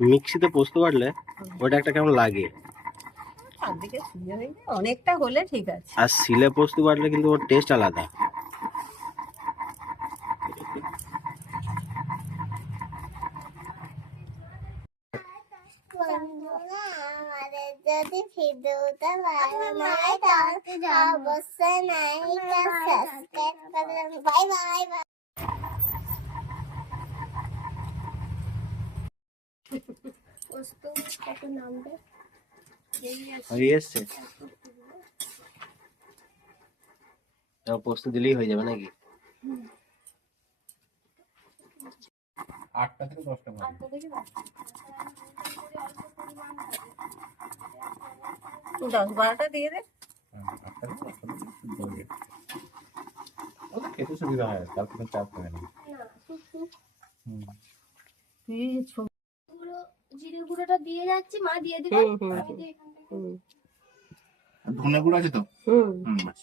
মিক্সিতে পোস্ত বাটলে ওটা একটা কেমন লাগে, চারদিকে সিলে হয়ে যায়, অনেকটা হলে ঠিক আছে। আর শিলে পোস্ত বাটলে কিন্তু ওর টেস্ট আলাদা। আমাদের যদি ভিডিওটা ভালো লাগে তাহলে অবশ্যই লাইক আর সাবস্ক্রাইব করবেন। Bye bye. পোস্ত কত নামবে হয়ে এসছে, পোস্ত দিলেই হয়ে যাবে নাকি? 8টা থেকে 10টা পর্যন্ত। 10-12টা দিয়ে দে। 8টা থেকে 10টা পর্যন্ত সিদ্ধ হয়ে যাবে। ওটা খেতে সুবিধা হয়, তার কোনো চাপ হয় না। জিরে গুঁড়োটা দিয়ে যাচ্ছি, মা দিয়ে দিবে। ধনে গুঁড়ো আছে তো? বাস।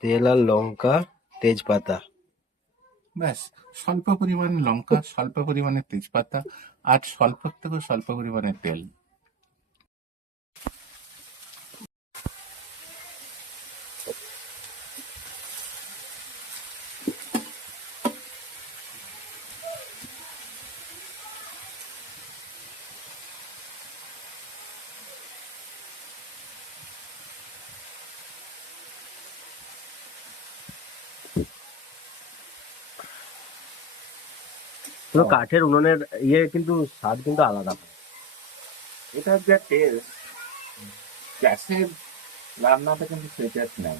তেল আর লঙ্কা, তেজপাতা, ব্যাস, স্বল্প পরিমাণে লঙ্কা, স্বল্প পরিমাণে তেজপাতা, আর স্বল্প থেকে স্বল্প পরিমাণে তেল। পুরো কাঠের উনুনের ইয়ে কিন্তু স্বাদ কিন্তু আলাদা হয়। এটা যা টেস্ট, গ্যাসের রান্নাটা কিন্তু সেই টেস্ট নেই।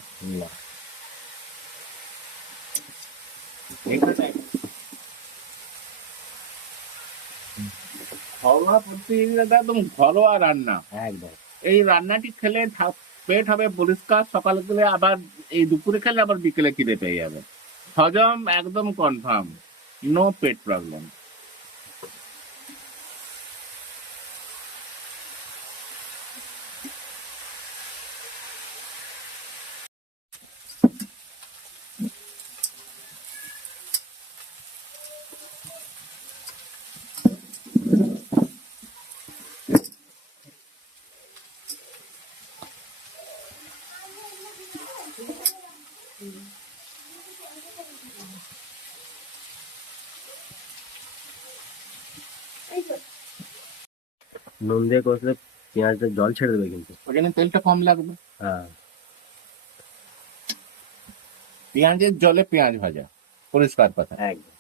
ঘরোয়া পদ্ধতিটা একদম ঘরোয়া রান্না। একদম। এই রান্নাটি খেলে পেট হবে পরিষ্কার, সকালে গেলে আবার এই দুপুরে খেলে আবার বিকেলে খিদে পেয়ে যাবে। হজম একদম কনফার্ম, নো পেট প্রবলেম। নুন দিয়ে কষলে পেঁয়াজটা জল ছেড়ে দেবে কিন্তু। ওই জন্য তেলটা কম লাগবে। হ্যাঁ, পেঁয়াজের জলে পেঁয়াজ ভাজা, পরিষ্কার কথা। একদম।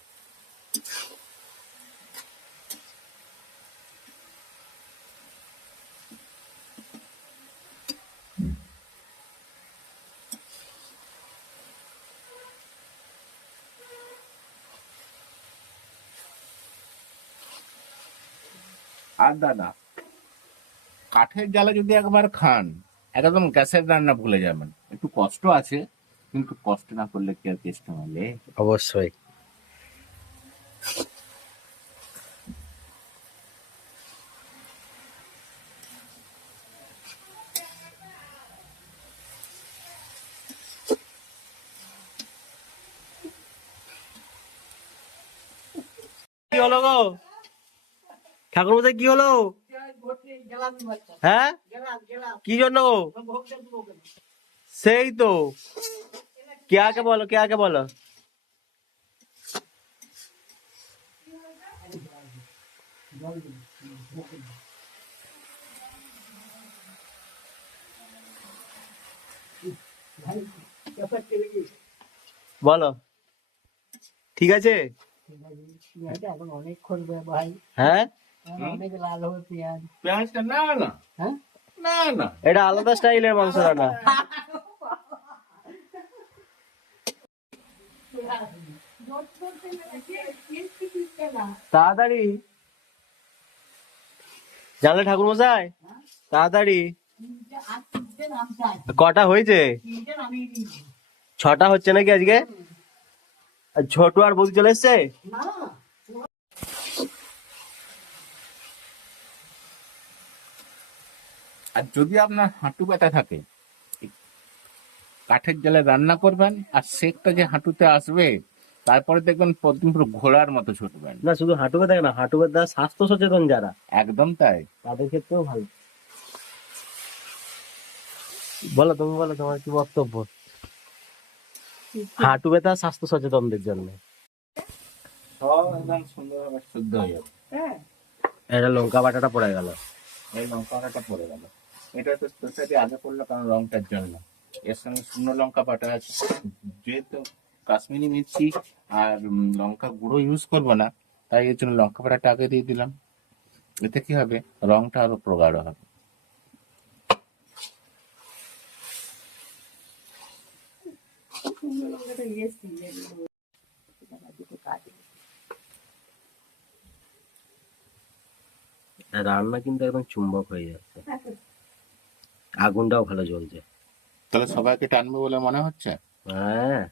আর দাদা, কাঠের জালে যদি একবার খান, একদম গ্যাসের রান্না ভুলে যাবেন। একটু কষ্ট আছে, কিন্তু কষ্ট না করলে কি আর টেস্ট হবে? অবশ্যই। কি হলো গো ঠাকুর মশাই, কি হলো? হ্যাঁ, কি জন্য? সেই তো, কে আগে বলো, কে আগে বলো। বলো, ঠিক আছে? এখন অনেক করবে ভাই, হ্যাঁ, অনেক লাল হবে পেঁয়াজ। পেঁয়াজটা না না, হ্যাঁ, না না, এটা আলাদা স্টাইলের মাংস রান্না। তাড়াতাড়ি জানলে ঠাকুর মশাই, তাড়াতাড়ি। কটা হয়েছে? 6টা হচ্ছে নাকি আজকে? ছোট আর বৌদি চলে এসছে? আর যদি আপনার হাঁটু ব্যথা থাকে, কাঠের জালে রান্না করবেন, আর সেকটা যে হাঁটুতে আসবে, তারপরে দেখবেন প্রতিদিন পুরো ঘোড়ার মতো ছুটবেন। না শুধু হাঁটু ব্যথা না, হাঁটু ব্যথা স্বাস্থ্য সচেতন যারা, একদম তাই। তাদের ক্ষেত্রেও ভালো। বলো, তুমি বলো তোমার কি বক্তব্য হাঁটু ব্যথা স্বাস্থ্য সচেতনদের জন্য। সব একদম সুন্দরভাবে শুদ্ধ হয়ে যাবে। হ্যাঁ, এটা লঙ্কা বাটাটা পড়ে গেল। এই লঙ্কাটা পড়ে গেল, এটা তো স্পেশালি আগে পড়লো কারণ রংটার জন্য। এর সঙ্গে শুকনো লঙ্কা বাটা আছে, যেহেতু কাশ্মীরি মির্চি আর লঙ্কা গুঁড়ো ইউজ করবো না, তাই এর জন্য লঙ্কা বাটাটা আগে দিয়ে দিলাম। এতে কি হবে, রংটা আরো প্রগাঢ় হবে। শুকনো লঙ্কাটা এসছি দুটো কাটে। রান্না কিন্তু একদম চুম্বক হয়ে যাচ্ছে, আগুনটাও ভালো জ্বলছে। তাহলে সবাইকে টানবে বলে মনে হচ্ছে, হ্যাঁ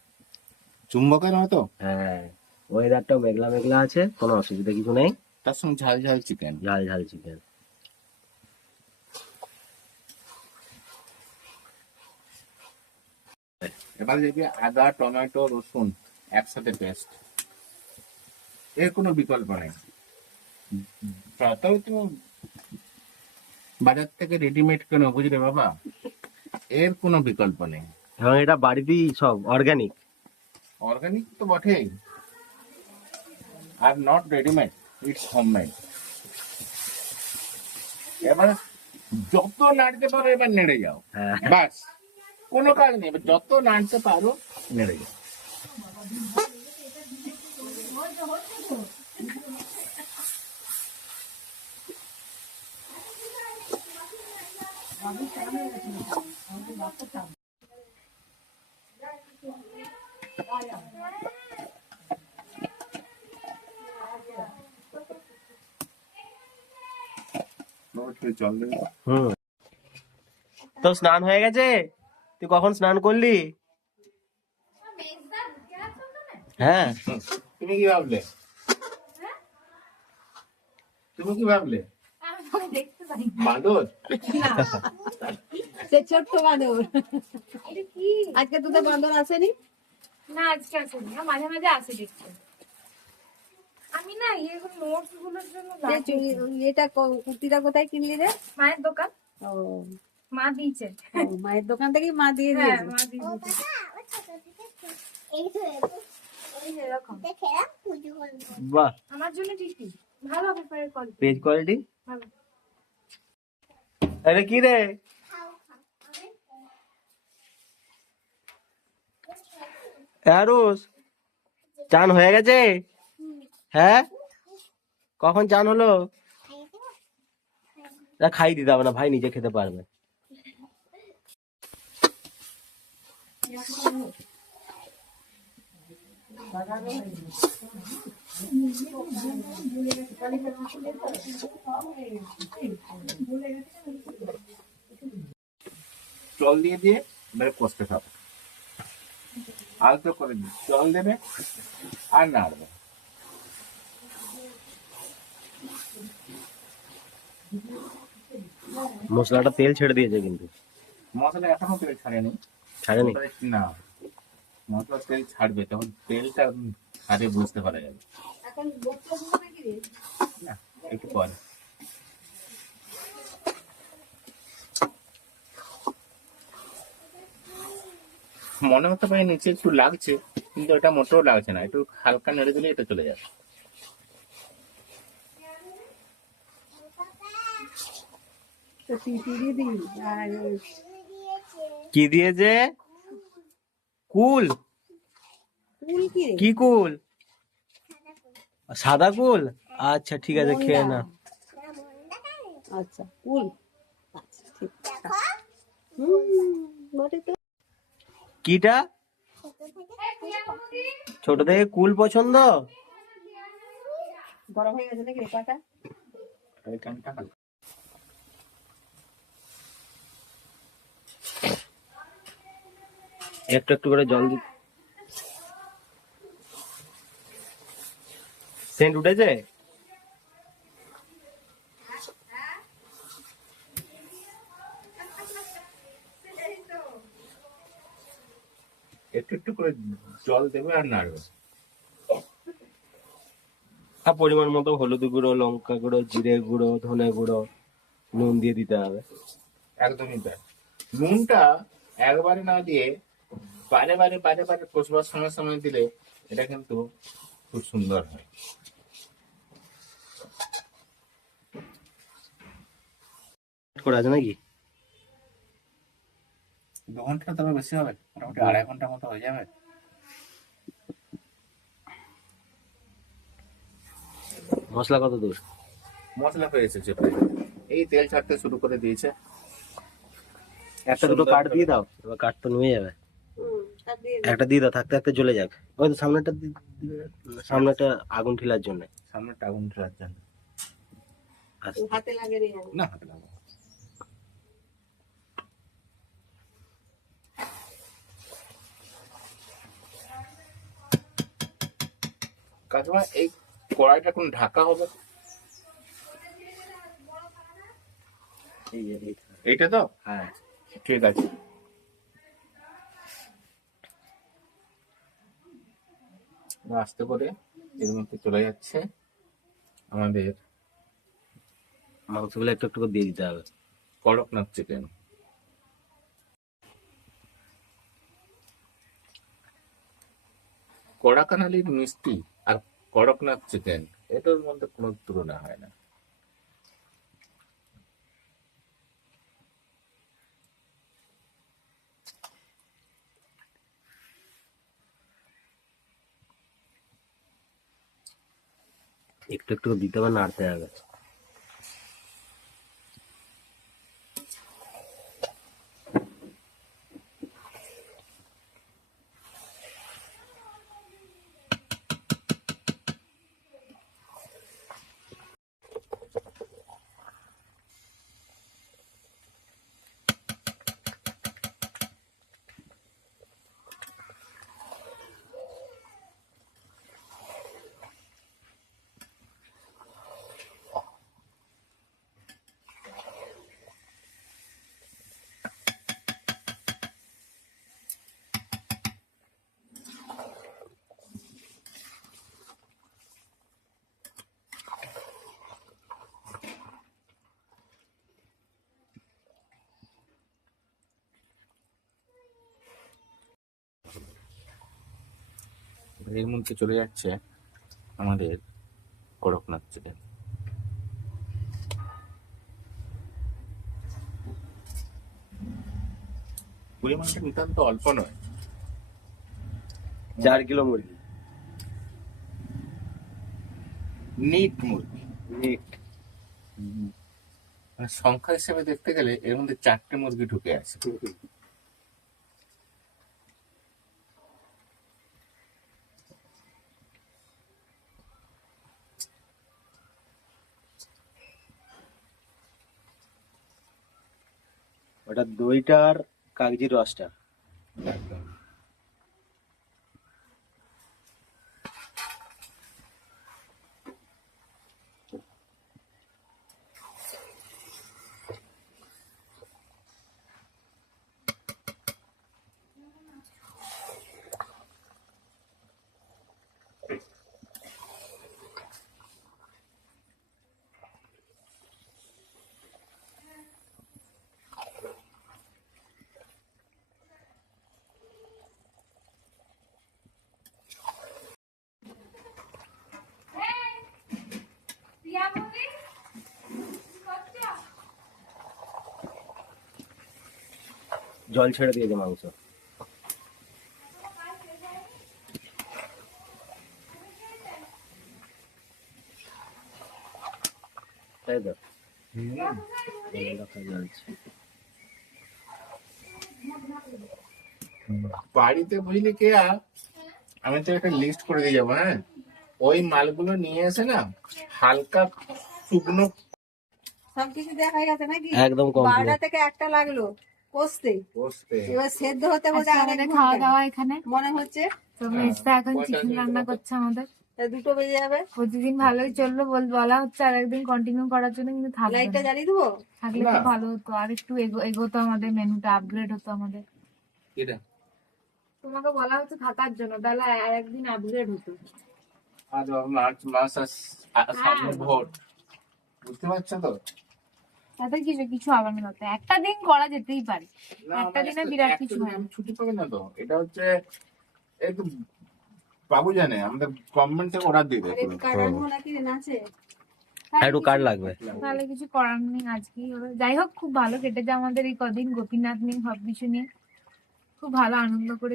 চুম্বকের মতো। হ্যাঁ, ওয়েদারটাও মেঘলা মেঘলা আছে, কোনো অসুবিধা কিছু নেই। তার সঙ্গে ঝাল ঝাল চিকেন। ঝাল ঝাল চিকেন। এবার দেখবি আদা টমেটো রসুন একসাথে পেস্ট, এর কোনো বিকল্প নেই। যতই তুমি বাজার থেকে রেডিমেড কেন, বুঝলে বাবা, এর কোনো বিকল্প নেই। এবং এটা বাড়িতেই সব অর্গানিক। অর্গানিক তো বটেই, are not readymade, it's homemade. এবার যত নাড়তে পারো এবার নেড়ে যাও, হ্যাঁ বাস, কোনো কাজ নেই, এবার যত নাড়তে পারো নেড়ে যাও। জল দেবে। হুম, তো স্নান হয়ে গেছে? তুই কখন স্নান করলি? হ্যাঁ, তুমি কি ভাবলে, তুমি কি ভাবলে বাঁদর? সে ছোট্ট বাঁদর। আজকে তোদের বাঁদর আসেনি? না আজকে আসেনি, মাঝে মাঝে আসে দেখতে। আমি না এগুলো নোটস গুলোর জন্য এটা কুর্তিটা কোথায় কিনলি রে? মায়ের দোকান, ও, মা দিয়েছে। মায়ের দোকান থেকেই মা দিয়ে হ্যাঁ দিয়েছে। মা দিয়ে দিয়েছে। এই যে এরকম বাহ, আমার জন্য টিটি ভালো পেপারের কোয়ালিটি, পেজ কোয়ালিটি ভালো। আরে কি রে? আরুষ, চান হয়ে গেছে? হ্যাঁ, কখন চান হলো? না খাই দিতে হবে না, ভাই নিজে খেতে পারবে। জল দিয়ে দিয়ে এবারে কষতে থাকো, আলতো করে জল দেবে আর নাড়বে। মশলাটা তেল ছেড়ে দিয়েছে কিন্তু। মশলা এখনো তেল ছাড়েনি। ছাড়েনি? না, মশলা তেল ছাড়বে, তখন তেলটা ছাড়ে বুঝতে পারা যাবে। এখন বক্তা দিব নাকি রে? না, একটু পরে। মনে হতে পারে নিচে একটু লাগছে, কিন্তু এটা মোটেও লাগছে না, একটু হালকা নেড়ে দিলে এটা চলে যাবে। তো টিটি দিই আর কি দিয়েছে? কুল? কুল কি রে? কি কুল? সাদা কুল? আচ্ছা ঠিক আছে, খেয়ে না। আচ্ছা কুল, আচ্ছা ঠিক আছে। বটে তো। কিটা? ছোট থেকে কুল পছন্দ? গরম হয়ে গেছে নাকি রে পাটা? এখানটা হালকা। একটু একটু করে জল দি। সেন্ট উঠেছে? একটু একটু করে জল দেবে আর নাড়বে। আর পরিমাণ মতো হলুদ গুঁড়ো, লঙ্কা গুঁড়ো, জিরে গুঁড়ো, ধনে গুঁড়ো, নুন দিয়ে দিতে হবে। একদমই তাই। নুনটা একবারে না দিয়ে বারে বারে বারে বারে কষবার সময় সময় দিলে এটা কিন্তু খুব সুন্দর হয়। করে আছে নাকি? 2 ঘন্টা তবে বেশি হবে, মোটামুটি 2.5 ঘন্টার মতো হয়ে যাবে। মশলা কত দূর? মশলা হয়ে এসেছে প্রায়, এই তেল ছাড়তে শুরু করে দিয়েছে। একটা দুটো কাঠ দিয়ে দাও, এবার কাঠ তো নুয়ে যাবে। একটা দিয়ে দাও, থাকতে থাকতে জ্বলে যাক। ওই তো সামনেটা সামনেটা আগুন ঠিলার জন্য। সামনে আগুন ধরার জন্য। আচ্ছা, হাতে লাগে রে না হাতে লাগাবো। কাকিমা এই কড়াইটা কোন ঢাকা হবে? এইটা তো? হ্যাঁ। ঠিক আছে। আস্তে করে এর মধ্যে চলে যাচ্ছে আমাদের মাংসগুলো একটু একটু করে দিয়ে দিতে হবে। কড়কনাথ চিকেন। কড়াকানালির মিষ্টি আর কড়কনাথ চিকেন, এটার মধ্যে কোনো তুলনা হয় না। একটু একটু করে দিতে হবে, নাড়তে হবে। এর মধ্যে চলে যাচ্ছে আমাদের কড়কনাথ চিকেন। পরিমাণটা নিতান্ত অল্প নয়। 4 কিলো মুরগি, নিট মুরগি। নিট। মানে সংখ্যা হিসেবে দেখতে গেলে এর মধ্যে 4টে মুরগি ঢুকে আছে। ওটা দইটার কাগজি রসটা। একদম। প্রিয়া বৌদি, কি করছো? জল ছেড়ে দিয়েছে মাংস। তাই তো দেখা যাচ্ছে। বাড়িতে বুঝলি কে আমি তো একটা লিস্ট করে দিয়ে যাবো। হ্যাঁ, ওই মালগুলো নিয়ে এসে না হালকা শুকনো সবকিছু দেখা গেছে নাকি? একদম complete। 12টা থেকে 1টা লাগলো কষতে, বসতে। এবার সেদ্ধ হতে হতে আজকে আরেক আমাদের ঘন্টা খাওয়া দাওয়া এখানে মনে হচ্ছে। তো মেসটা এখন 45 চিকেন মিনিট রান্না মতো। করছে আমাদের। তা 2টো বেজে যাবে। প্রতিদিন ভালোই চললো, বলা হচ্ছে আর একদিন কন্টিনিউ করার জন্য, কিন্তু থাকবে লাইটটা না। জ্বালিয়ে দেবো। থাকলে না। খুব ভালো হতো, আর একটু এগোতো আমাদের মেনুটা, আপগ্রেড হতো আমাদের। এটা তোমাকে বলা হচ্ছে থাকার জন্য, তাহলে আর একদিন আপগ্রেড হতো। আর মার্চ মাস সামনে ভোট, বুঝতে পারছো তো? তাতে কিছু হবে না, তাতে একটা দিন করা যেতেই পারে, না, একটা মানে দিনে বিরাট একটা কিছু দিন হয় না। আমি ছুটি পাবে না তো, এটা হচ্ছে একটু বাবু জানে, আমাদের গভর্নমেন্ট থেকে অর্ডার দিয়ে দেয় পুরো। কার্ড আনবো নাকি নাচে? আর একটু কার্ড লাগবে। তাহলে কিছু করার নেই, আজকেই হলো। যাই হোক, খুব ভালো কেটেছে আমাদের এই কদিন, গোপীনাথ নিয়ে সবকিছু নিয়ে খুব ভালো আনন্দ করে।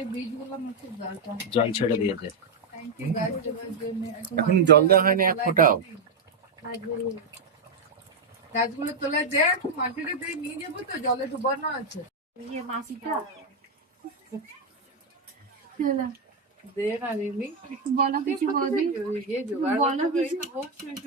এই বীজগুলো আমার খুব দরকার। জল ছেড়ে দিয়েছে। এখন জল দেওয়া হয়নি এক ফোঁটাও। গাছগুলো তোলা যায়, মাটিতে দিয়ে নিয়ে যাবো তো, জলে ডুবানো আছে। ইয়ে মাসিটা দে না রিমি, বলো কিছু বৌদি, জোগাড় বলো করতে হবে, কিছু। এই তো বসছি।